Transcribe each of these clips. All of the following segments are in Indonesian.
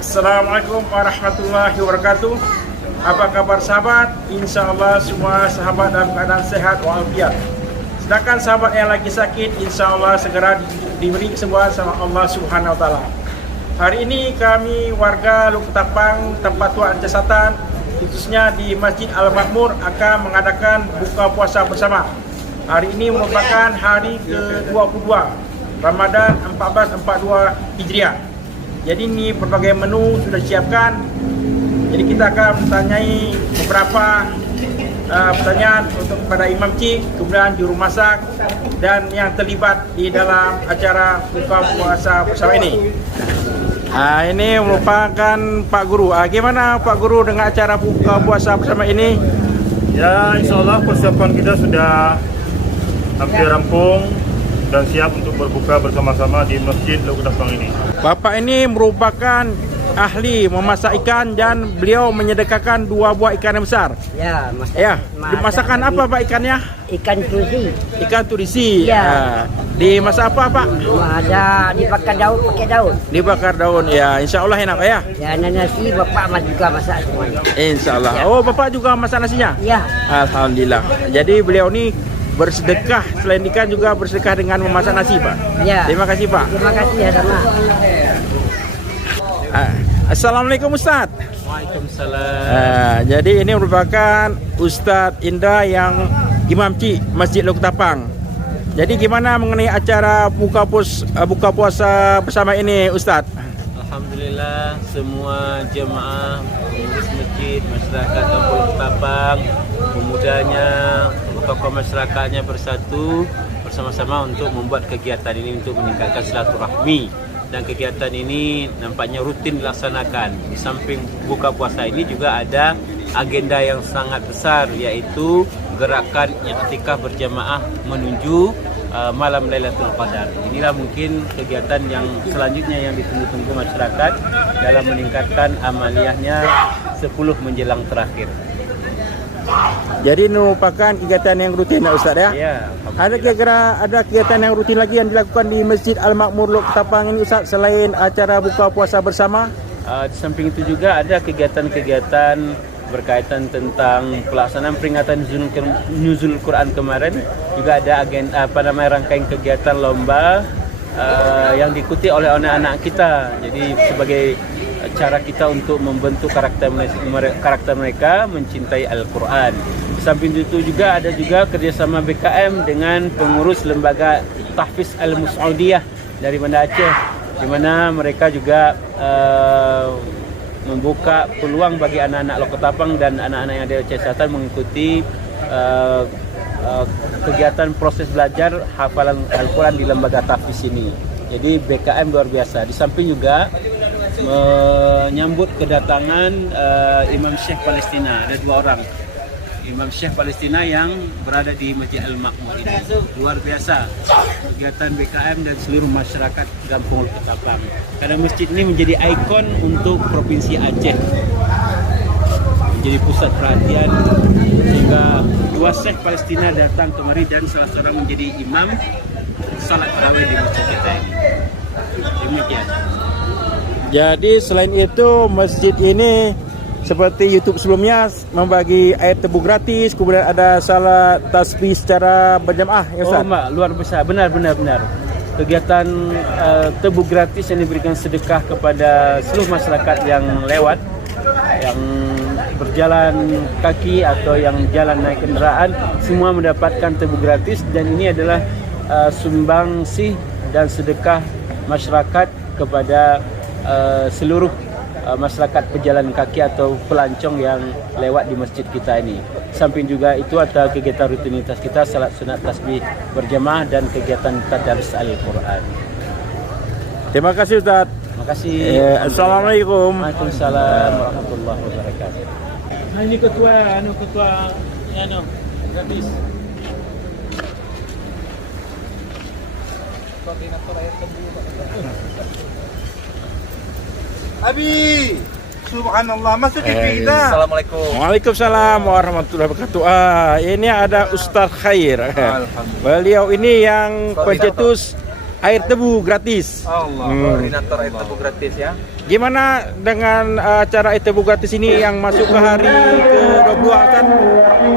Assalamualaikum warahmatullahi wabarakatuh. Apa kabar sahabat? Insya Allah semua sahabat dalam keadaan sehat walafiat. Sedangkan sahabat yang lagi sakit, insya Allah segera diberi kesembuhan sama Allah Subhanahu Wa Taala. Hari ini kami warga Lukutapang, tempat tua Aceh Selatan, khususnya di Masjid Al-Makmur akan mengadakan buka puasa bersama. Hari ini merupakan hari ke-22 Ramadan 1442 Hijriah. Jadi ini berbagai menu sudah disiapkan. Jadi kita akan bertanyai beberapa pertanyaan untuk kepada Imam Cik, kemudian juru masak dan yang terlibat di dalam acara buka puasa bersama ini. Ini merupakan Pak Guru. Gimana Pak Guru dengan acara buka puasa bersama ini? Ya, insya Allah persiapan kita sudah hampir rampung dan siap untuk berbuka bersama-sama di Masjid Lukutapang ini. Bapak ini merupakan ahli memasak ikan dan beliau menyedekahkan 2 buah ikan yang besar. Ya, Dimasakan apa Pak ikannya? Ikan turisi. Ikan turisi. Ya. Dimasak apa Pak? Ada dibakar daun, pakai daun. Dibakar daun. Ya, insya Allah enak Pak ya. Ya, nasi bapak juga masak semuanya. Insya Allah. Ya. Oh, Bapak juga masak nasinya? Ya. Alhamdulillah. Jadi beliau ini bersedekah, selain ikan juga bersedekah dengan memasak nasi Pak. Ya. Terima kasih Pak. Terima kasih ya sama. Assalamualaikum Ustaz. Waalaikumsalam. Jadi ini merupakan Ustadz Indra yang Imam Cik Masjid Lukutapang. Jadi gimana mengenai acara buka puasa bersama ini Ustadz? Alhamdulillah semua jemaah, pengurus masjid, masyarakat Kampung Lukutapang, pemudanya, tokoh masyarakatnya bersatu bersama-sama untuk membuat kegiatan ini untuk meningkatkan silaturahmi. Dan kegiatan ini nampaknya rutin dilaksanakan. Di samping buka puasa ini juga ada agenda yang sangat besar, yaitu gerakan i'tikaf berjamaah menuju malam Lailatul Qadar. Inilah mungkin kegiatan yang selanjutnya yang ditunggu-tunggu masyarakat dalam meningkatkan amaliyahnya 10 menjelang terakhir. Jadi ini merupakan kegiatan yang rutin ya Ustaz ya? Ya, Ada kegiatan yang rutin lagi yang dilakukan di Masjid Al-Makmur Lukutapang ini Ustaz selain acara buka puasa bersama? Di samping itu juga ada kegiatan-kegiatan berkaitan tentang pelaksanaan peringatan Nuzul Quran kemarin. Juga ada rangkaian kegiatan lomba yang diikuti oleh anak-anak kita. Jadi sebagai cara kita untuk membentuk karakter mereka mencintai Al-Quran. Di samping itu juga ada kerjasama BKM dengan pengurus lembaga Tahfiz Al-Mus'udiyah dari Banda Aceh, di mana mereka juga membuka peluang bagi anak-anak Lukutapang dan anak-anak yang ada di Aceh Selatan mengikuti kegiatan proses belajar hafalan Al-Quran di lembaga Tahfiz ini. Jadi BKM luar biasa. Di samping juga menyambut kedatangan Imam Syekh Palestina. Ada 2 orang Imam Syekh Palestina yang berada di Masjid Al-Makmur ini. Luar biasa kegiatan BKM dan seluruh masyarakat Kampung Lukutapang, karena masjid ini menjadi ikon untuk Provinsi Aceh, menjadi pusat perhatian, sehingga 2 Syekh Palestina datang kemari dan salah seorang menjadi imam salat tarawih di masjid kita ini. Demikian. Jadi selain itu masjid ini seperti YouTube sebelumnya membagi ayat tebu gratis, kemudian ada salat tasbih secara berjamaah ya Ustaz? Oh luar biasa, benar. Kegiatan tebu gratis yang diberikan sedekah kepada seluruh masyarakat yang lewat, yang berjalan kaki atau yang jalan naik kendaraan, semua mendapatkan tebu gratis. Dan ini adalah sumbangsih dan sedekah masyarakat kepada seluruh masyarakat pejalan kaki atau pelancong yang lewat di masjid kita ini. Samping juga itu ada kegiatan rutinitas kita, salat sunat tasbih berjamaah dan kegiatan tadarus Al-Quran. Terima kasih Ustaz. Terima kasih. Assalamualaikum. Waalaikumsalam warahmatullahi wabarakatuh. Ini ketua gratis. Koordinator air tebu. Abi, subhanallah, masuk TV kita. Assalamualaikum. Waalaikumsalam warahmatullahi wabarakatuh. Ini ada Ustaz Khair. Beliau ini yang pencetus air tebu gratis. Allah, koordinator air tebu gratis ya. Gimana dengan acara air tebu gratis ini yang masuk ke hari ke-22 Ustaz?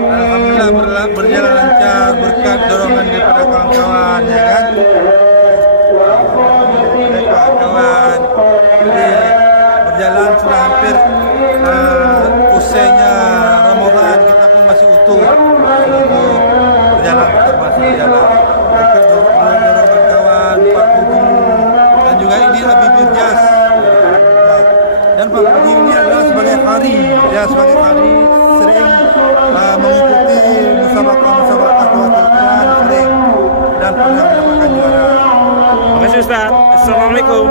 Alhamdulillah berjalan lancar berkat dorongan daripada kawan-kawan ya kan. Dari kawan-kawan jadi berjalan sudah hampir usainya Ramadan, kita pun masih utuh untuk berjalan, tetap masih berjalan berkat dorongan kawan Pak Budi dan juga ini Habib Irjas. Dan Pak Budi ini adalah sebagai hari sering mengikuti musabaqah Quran sering dan pernah mendapatkan juara. Terima kasih Ustaz. Assalamualaikum.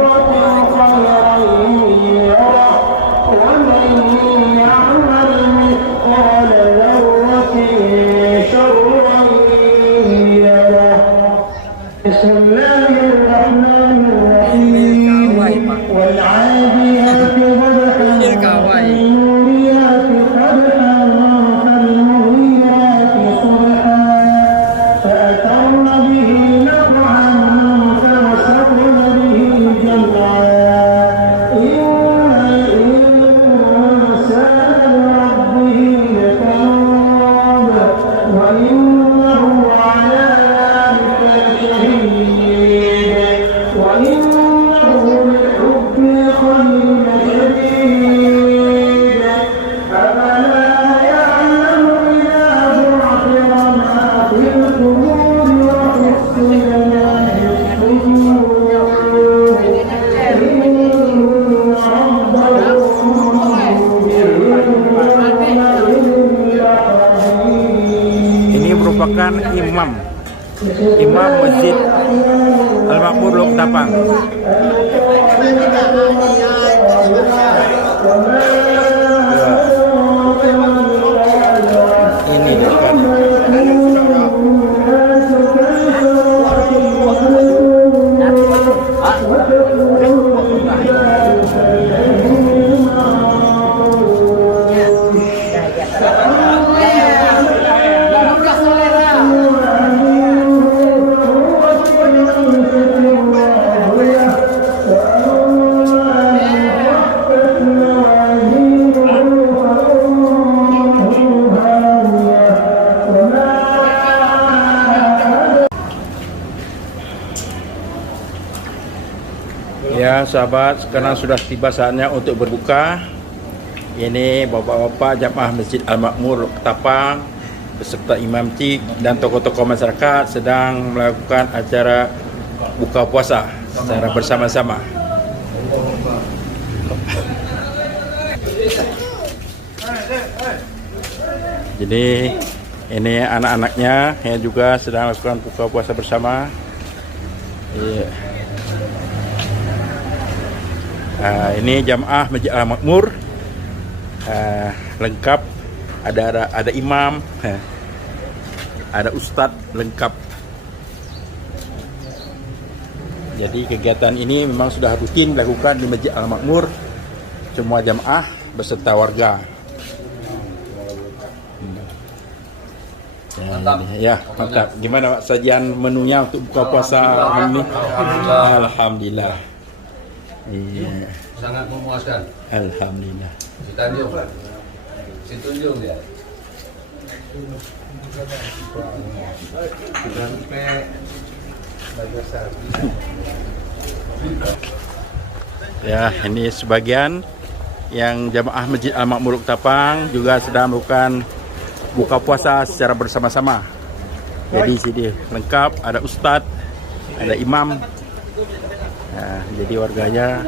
Ini merupakan imam Masjid Al-Makmur Lok Tapang. Ini dekat. Ya sahabat, sekarang sudah tiba saatnya untuk berbuka. Ini bapak-bapak jamaah Masjid Al-Makmur Ketapang beserta imam cik dan tokoh-tokoh masyarakat sedang melakukan acara buka puasa secara bersama-sama. Jadi ini anak-anaknya yang juga sedang melakukan buka puasa bersama. Ini jamaah Masjid Al-Makmur lengkap, ada imam, ada ustadz lengkap. Jadi kegiatan ini memang sudah rutin dilakukan di Masjid Al-Makmur, semua jamaah beserta warga. Ya, mantap. Gimana Pak sajian menunya untuk buka puasa hari ini? Alhamdulillah. Iya. Sangat memuaskan. Alhamdulillah. Si Tanjung, si Tunjung dia. Ya, ini sebagian yang jamaah Masjid Al-Makmur Ketapang juga sedang melakukan buka puasa secara bersama-sama. Jadi sini lengkap, ada ustadz, ada imam. Nah, jadi warganya.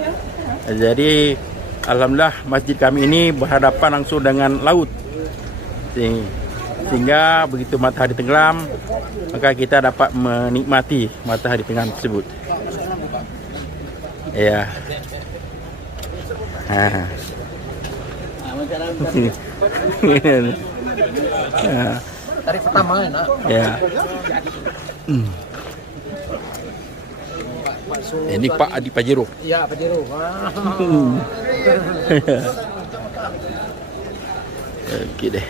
Jadi alhamdulillah masjid kami ini berhadapan langsung dengan laut. Sehingga begitu matahari tenggelam, maka kita dapat menikmati matahari tenggelam tersebut. Ya. Hari pertama enak. Ya. Ini Pak Adi Pajero. Iya, Pajero. Oke deh.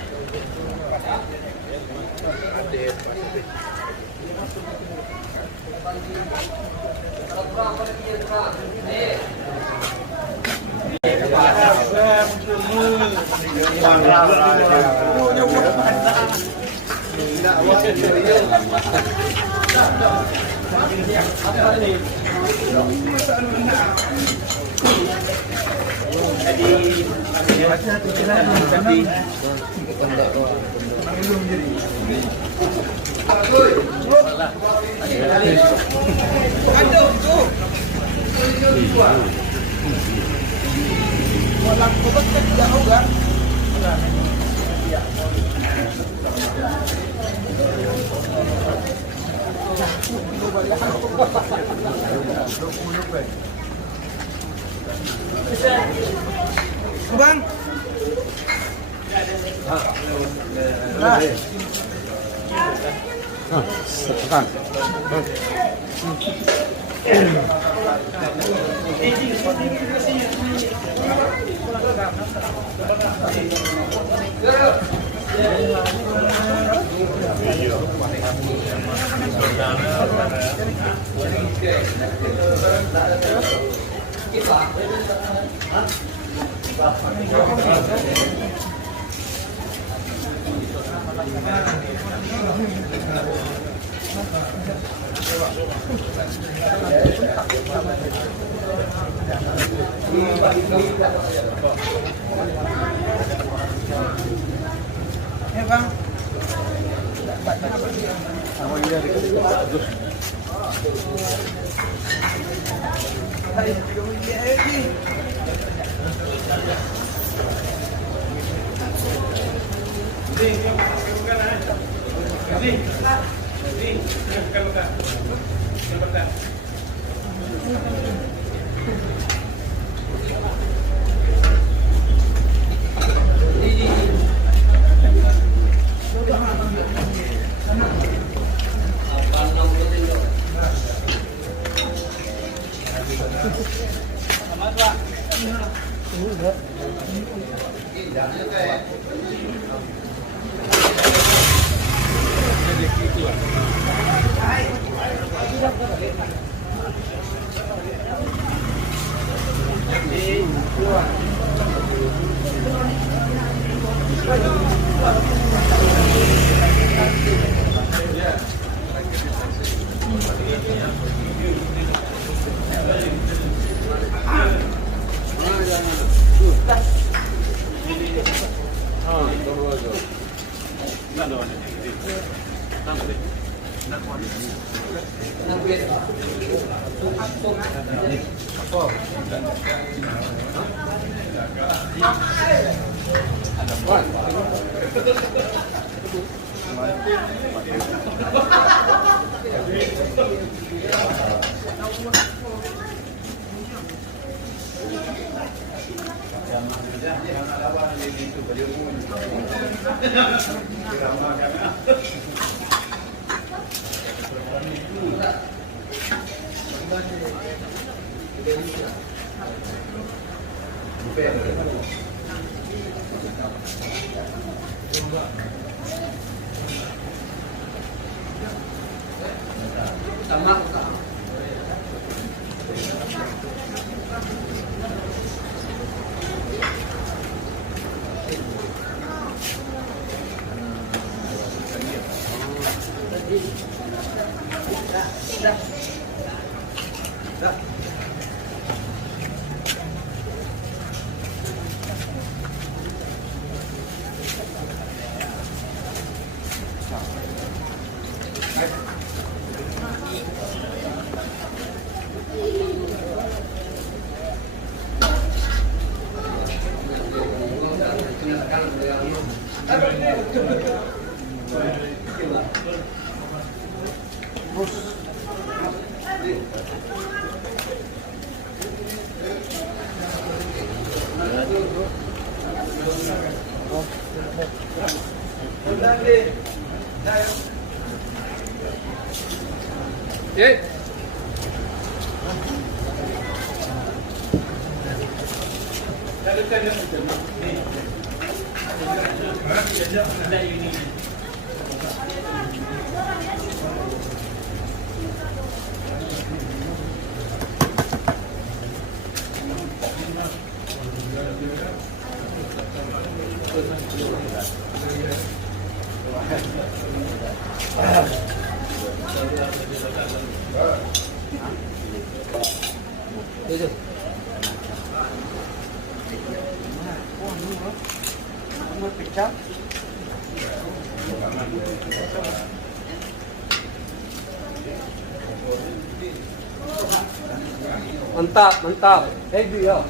Mantap, mantap. Heavy ya.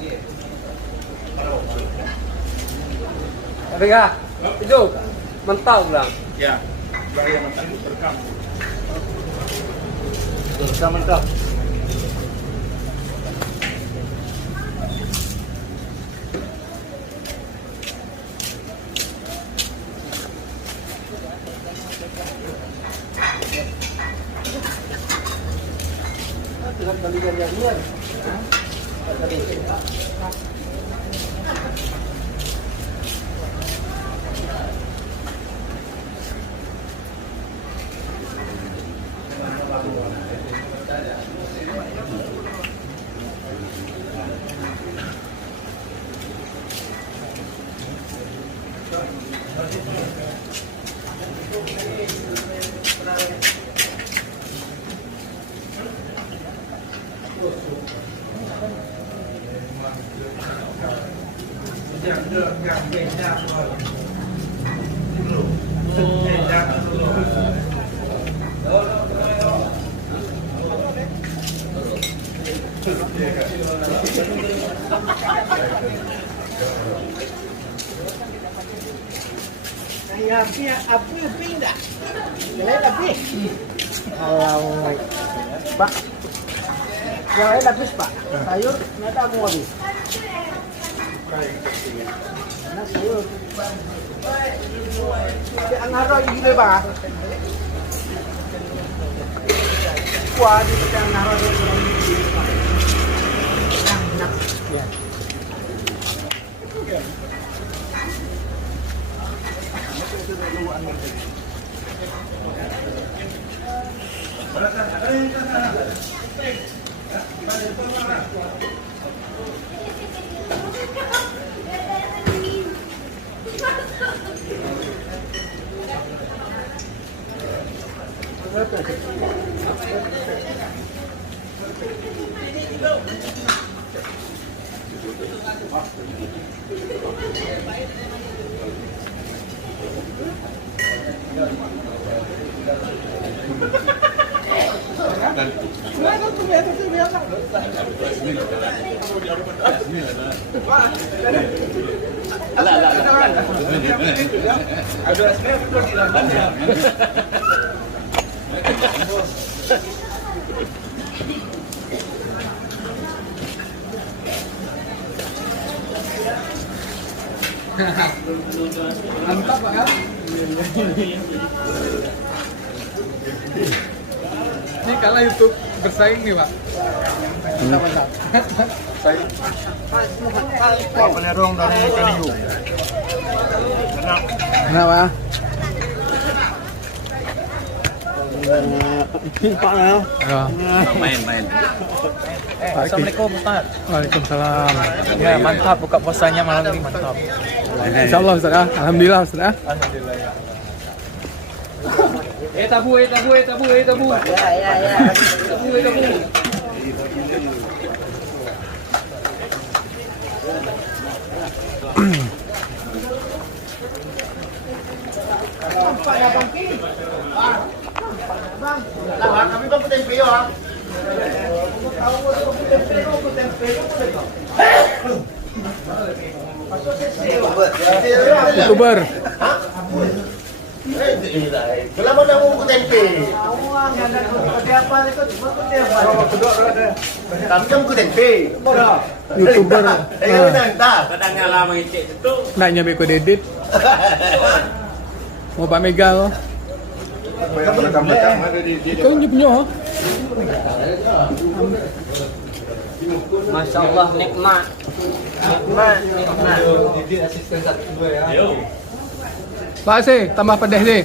Rega, itu mantap bilang. Ya, bahaya mantap berkam. Mantap. Kalau Pak, yang lain habis Pak. Sayur ternyata mau habis. Nah, sayur. Ang haro gila ba? Wah, di ang haro ya. Mantap Pak ya. Ini kalau YouTube bersaing nih Pak. Mantap. Penyerong dari Kaniu. Kenapa? Pak ya. Main-main. Assalamualaikum Ustaz. Waalaikumsalam. Ya mantap buka puasanya malam ini mantap. Insyaallah Ustaz ya. Alhamdulillah Ustaz ya. Alhamdulillah ya. Tabu. Ya. Tabu. Kami bang tempe ya. YouTuber. Kenapa nak mau tempe? Tanggam ku tempe. YouTuber. Kadangnya lama itu. Nak nyampe ko Dedit. Mau Pak Mega loh. Kau ni punya oh. Masya Allah nikmat. Pak sih, tambah pedas sih.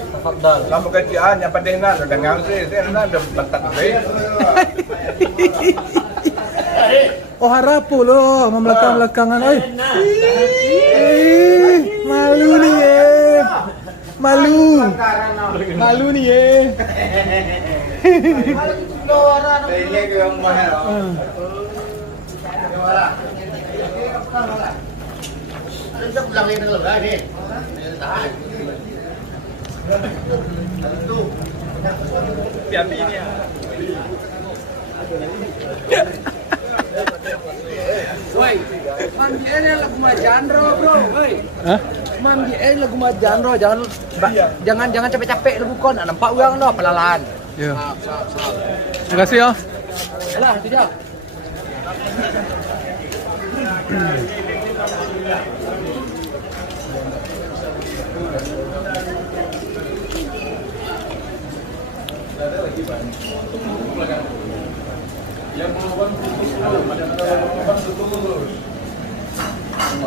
Kamu kerjaan yang padengan dan ngangsi, saya ada bentak sih. Oh harapu loh, melekang-lekangan. Malu nih Malu nih Woi, mandi ini lagu Majandro, bro. Woi. Hah? Mandi ini lagu Majandro, jangan capek-capek lagu kon. Nampak uang lo pelalan. Ya. Terima kasih ya. Alah, itu dia. Yang melawan